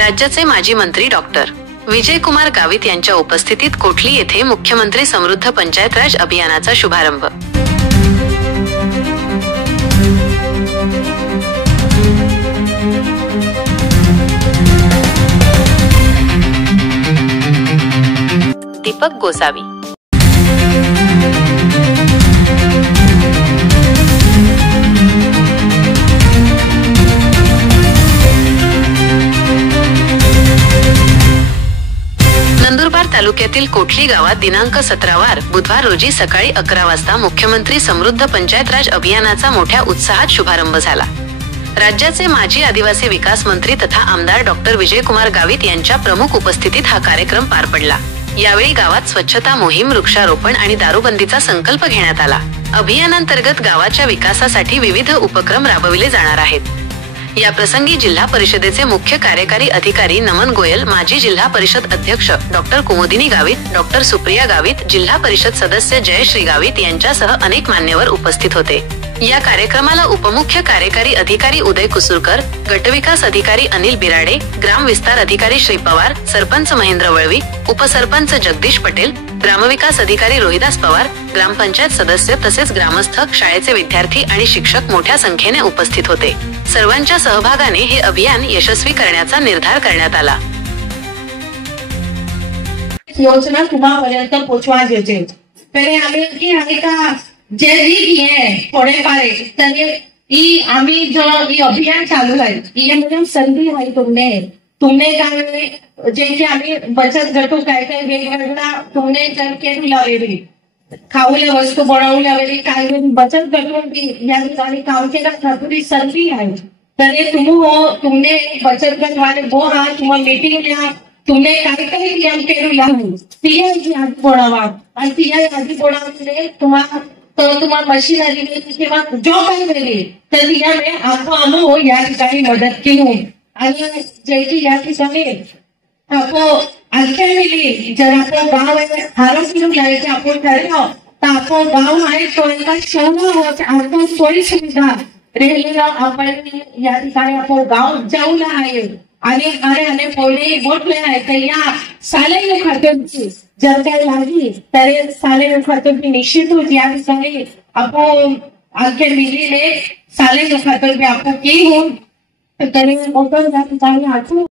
राज्याचे माजी मंत्री डॉक्टर विजयकुमार गावित यांच्या उपस्थितीत कोठली येथे मुख्यमंत्री समृद्ध पंचायत राज अभियानाचा शुभारंभ। दीपक गोसावी। नंदुरबार तालुक्यातील कोठली गावात दिनांक 17 बुधवार रोजी सकाळी 11 वाजता मुख्यमंत्री समृद्ध पंचायत राज अभियानाचा मोठ्या उत्साहात शुभारंभ झाला। राज्याचे माजी आदिवासी विकास मंत्री तथा आमदार डॉक्टर विजयकुमार गावित यांच्या प्रमुख उपस्थितीत हा कार्यक्रम पार पडला। यावेळी गावात स्वच्छता मोहीम, वृक्षारोपण आणि दारूबंदीचा संकल्प घेण्यात आला। अभियानांतर्गत गावाच्या विकासासाठी विविध उपक्रम राबविले जाणार आहेत। या प्रसंगी जिल्हा परिषदेचे मुख्य कार्यकारी अधिकारी नमन गोयल, माजी जिल्हा परिषद अध्यक्ष डॉक्टर कुमुदिनी गावित, डॉक्टर सुप्रिया गावित, जिल्हा परिषद सदस्य जयश्री गावित यांच्यासह अनेक मान्यवर उपस्थित होते। या कार्यक्रमाला उपमुख्य कार्यकारी अधिकारी उदय कुसुरकर, गटविकास अधिकारी अनिल बिराडे, ग्राम विस्तार अधिकारी श्री पवार, सरपंच महेंद्र वळवी, उपसरपंच जगदीश पटेल, ग्रामविकास अधिकारी रोहिदास पवार, ग्रामपंचायत सदस्य तसेच ग्रामस्थ, शाळेचे विद्यार्थी आणि शिक्षक मोठ्या संख्येने उपस्थित होते। सर्वांच्या सहभागाने हे अभियान यशस्वी करण्याचा निर्धार करण्यात आला। योजना तुम्हापर्यंत पोहोचवायची। पहिले आम्ही का जे आहे थोडेफार तरी आम्ही जो अभियान चालू आहे ये म्हणजे संधी आहे तुमने काय जे आम्ही बचत गटू काय काय वेगवेगळा तुमने जर केली लावली खाऊल्या वस्तू बनवल्या वेळी काय बचत गटू या ठिकाणी काम केला भरपूर संधी आहे। तर तुमने बचत गट वाले वो हा तुम्हाला मीटिंग लिहा तुमने काय काय नियम केली लावली ती आधी बोलावा आणि ती आधी बोलावले तुम्हाला मशीन आली किंवा जो काही मिळेल तर यामुळे आपण या ठिकाणी मदत केली आणि जे या ठिकाणी आपण आणखी मिली जर आपण गाव हारा किलो घ्यायचे आपण ठरलो तर आपण गाव आहे तो एका शहर आपण सोयी सुविधा रेल्वेला आपण या ठिकाणी आपण गाव जाऊन आहे आणि अरे पहिले बोटले आहे तर या साले खात्याची जर काय लागली तर साले खात्याची निश्चित होती या ठिकाणी आपण आणखी मिलीने साले खात्याची आपण की होऊन तरी या ठिकाणी